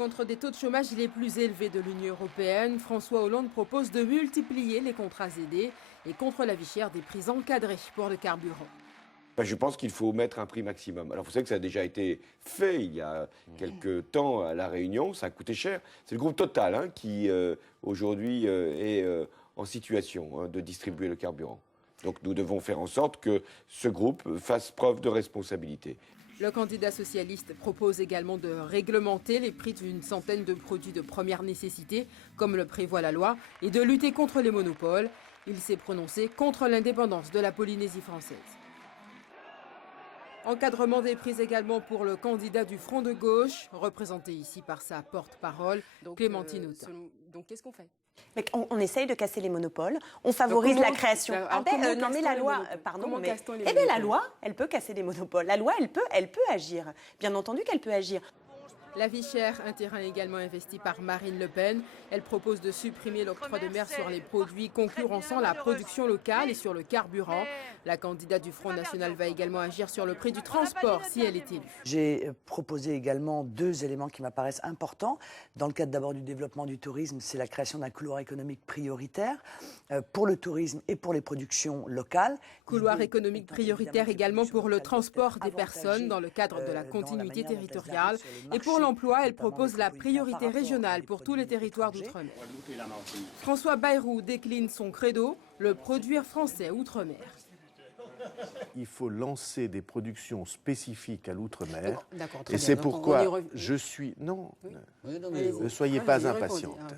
Contre des taux de chômage les plus élevés de l'Union européenne, François Hollande propose de multiplier les contrats aidés et contre la vie chère des prix encadrés pour le carburant. Je pense qu'il faut mettre un prix maximum. Alors vous savez que ça a déjà été fait il y a quelques temps à La Réunion, ça a coûté cher. C'est le groupe Total qui aujourd'hui est en situation de distribuer le carburant. Donc nous devons faire en sorte que ce groupe fasse preuve de responsabilité. Le candidat socialiste propose également de réglementer les prix d'une centaine de produits de première nécessité, comme le prévoit la loi, et de lutter contre les monopoles. Il s'est prononcé contre l'indépendance de la Polynésie française. Encadrement des prix également pour le candidat du Front de gauche, représenté ici par sa porte-parole, Clémentine Autain. Donc qu'est-ce qu'on fait ? On essaye de casser les monopoles, on favorise la création. Non mais la loi, pardon, mais la loi, elle peut casser les monopoles. La loi, elle peut agir. Bien entendu qu'elle peut agir. La vie chère, un terrain également investi par Marine Le Pen. Elle propose de supprimer l'octroi de mer sur les produits concurrençant la production locale et sur le carburant. La candidate du Front National va également agir sur le prix du transport si elle est élue. J'ai proposé également 2 éléments qui m'apparaissent importants. Dans le cadre d'abord du développement du tourisme, c'est la création d'un couloir économique prioritaire pour le tourisme et pour les productions locales. Couloir économique prioritaire également pour le transport des personnes dans le cadre de la continuité territoriale. Et pour l'emploi, elle propose la priorité régionale pour tous les territoires d'outre-mer. François Bayrou décline son credo, le produire français outre-mer. Il faut lancer des productions spécifiques à l'outre-mer. Et c'est pourquoi je suis... Non, ne soyez pas impatiente.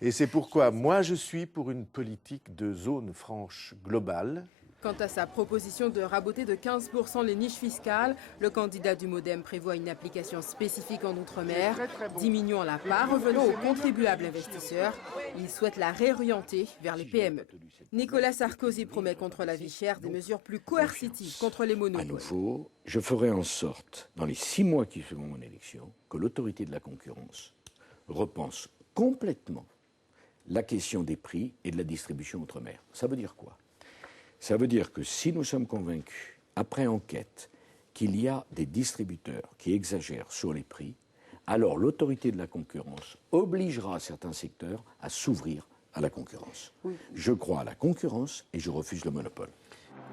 Et c'est pourquoi moi je suis pour une politique de zone franche globale. Quant à sa proposition de raboter de 15% les niches fiscales, le candidat du MoDem prévoit une application spécifique en outre-mer, diminuant la part revenant aux contribuables investisseurs. Il souhaite la réorienter vers les PME. Nicolas Sarkozy promet contre la vie chère des mesures plus coercitives contre les monopoles. À nouveau, je ferai en sorte, dans les 6 mois qui suivront mon élection, que l'autorité de la concurrence repense complètement la question des prix et de la distribution outre-mer. Ça veut dire quoi ? Ça veut dire que si nous sommes convaincus, après enquête, qu'il y a des distributeurs qui exagèrent sur les prix, alors l'autorité de la concurrence obligera certains secteurs à s'ouvrir à la concurrence. Oui. Je crois à la concurrence et je refuse le monopole.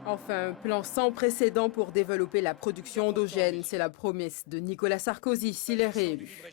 Enfin, un plan sans précédent pour développer la production endogène. C'est la promesse de Nicolas Sarkozy s'il est réélu.